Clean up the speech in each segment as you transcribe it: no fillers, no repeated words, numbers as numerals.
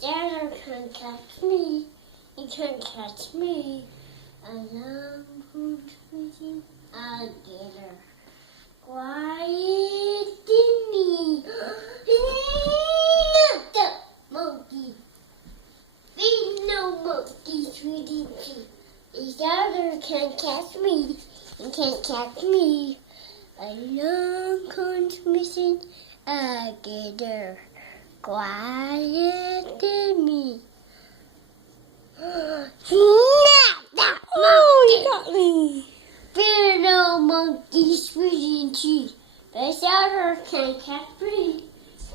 Dad can't catch me. He can't catch me. I'm hunting alligator. Quiet me. Not the monkey. Be no monkey, sweetie pea. His daughter can't catch me. He can't catch me. A long transmission alligator. Quiet me. Not that monkey. Oh, you got me. Fear no monkey, sweetie pea. His daughter can't catch me.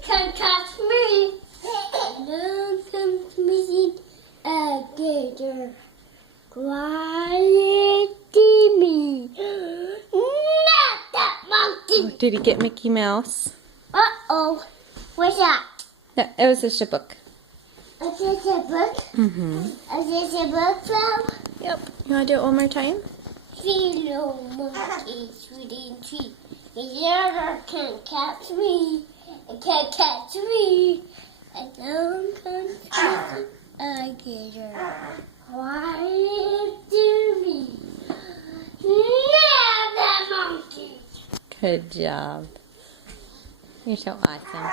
Can't catch me. A long transmission alligator. Quiet me. Not that monkey. Oh, did he get Mickey Mouse? Uh-oh. What's that? No, it was just a book. Is this a book? Mm-hmm. Is this a book, Flo? Yep. You want to do it one more time? Philo monkey, sweetie tea. His daughter can't catch me. It can't catch me. I don't catch alligator. Quiet to me. Now the monkey. Good job. You're so awesome.